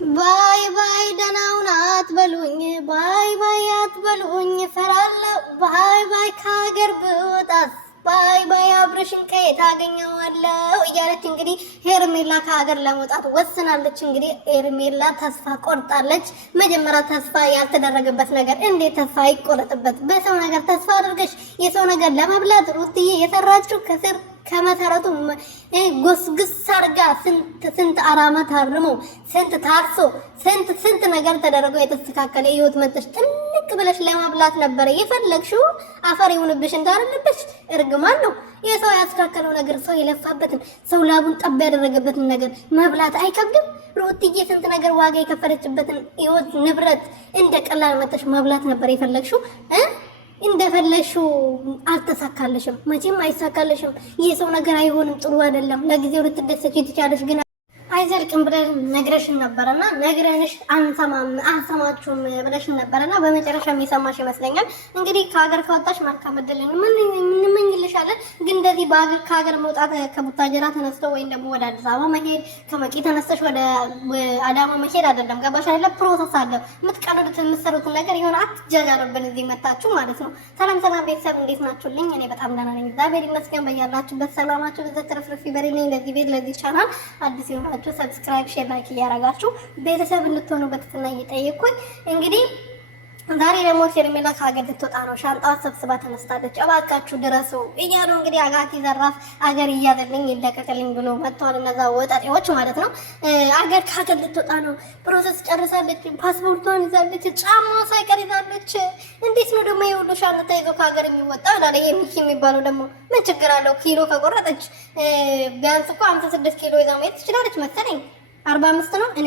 ባይ ባይ ደህናውን አትበሉኝ፣ ባይ ባይ አትበሉኝ፣ እፈራለሁ ባይ ባይ ከሀገር ብወጣስ ባይ ባይ አብርሽን ከየት አገኘዋለሁ እያለች እንግዲህ ሄርሜላ ከሀገር ለመውጣት ወስናለች። እንግዲህ ሄርሜላ ተስፋ ቆርጣለች። መጀመሪያ ተስፋ ያልተደረገበት ነገር እንዴት ተስፋ ይቆረጥበት? በሰው ነገር ተስፋ አድርገሽ የሰው ነገር ለመብላት ሩትዬ የሰራችው ከስር ከመሰረቱ ጎስግስ አርጋ ስንት አራማ ታርሞ ስንት ታርሶ ስንት ነገር ተደረገ የተስተካከለ ህይወት መጥተሽ ጥልቅ ብለሽ ለማብላት ነበር የፈለግሽው። አፈር ይሁንብሽ እንዳልልብሽ እርግማን ነው። የሰው ያስተካከለው ነገር ሰው የለፋበትን ሰው ላቡን ጠብ ያደረገበትን ነገር መብላት አይከብድም? ሩትዬ ስንት ነገር ዋጋ የከፈለችበትን ህይወት ንብረት እንደ ቀላል መጥተሽ መብላት ነበር የፈለግሽው። እንደፈለሽው አልተሳካለሽም፣ መቼም አይሳካለሽም። የሰው ነገር አይሆንም፣ ጥሩ አይደለም። ለጊዜው ልትደሰች ትቻለሽ ግን አይዘልቅም ብለን ነግረሽን ነበርና ነግረንሽ አንሰማችሁም ብለሽን ነበርና በመጨረሻ የሚሰማሽ ይመስለኛል። እንግዲህ ከሀገር ከወጣሽ መልካም እድል እንመኝልሻለን። ግን እንደዚህ ከሀገር መውጣት ከቡታጀራ ተነስቶ ወይም ደግሞ ወደ አዲስ አበባ መሄድ ከመቂ ተነስተሽ ወደ አዳማ መሄድ አይደለም። ገባሽ አይደለ? ፕሮሰስ አለ። የምትቀልዱት የምትሰሩትን ነገር ይሆን አትጃጃሉብን እዚህ መጣችሁ ማለት ነው። ሰላም ቤተሰብ እንዴት ናችሁልኝ? እኔ በጣም ደህና ነኝ፣ እግዚአብሔር ይመስገን። በያላችሁበት ሰላማችሁ በዘተረፍርፍ ይበልልኝ። ለዚህ ቤት ለዚህ ቻናል አዲስ ይሆናል ሰብስክራይብ ሼር ላይክ እያደረጋችሁ ቤተሰብ እንድትሆኑ በትህትና እየጠየቅኩኝ እንግዲህ ዛሬ ደግሞ ሄርሜላ ከሀገር ልትወጣ ነው። ሻንጣዋ ሰብስባ ተነስታለች። እባካችሁ ድረሱ እያሉ እንግዲህ አጋቲ ዘራፍ አገር እያዘልኝ ይለቀቅልኝ ብሎ መጥተዋል። እነዛ ወጣጤዎች ማለት ነው። አገር ከሀገር ልትወጣ ነው። ፕሮሰስ ጨርሳለች። ፓስፖርቷን ይዛለች። ጫማ ሳይቀር ይዛለች። እንዴት ነው ደግሞ የሁሉ ሻንጣ ይዞ ከሀገር የሚወጣው? ላለ ይሄ ሚኪ የሚባለው ደግሞ ምን ችግር አለው? ኪሎ ከቆረጠች ቢያንስ እኮ 56 ኪሎ ይዛ መሄድ ትችላለች መሰለኝ። 45 ነው እኔ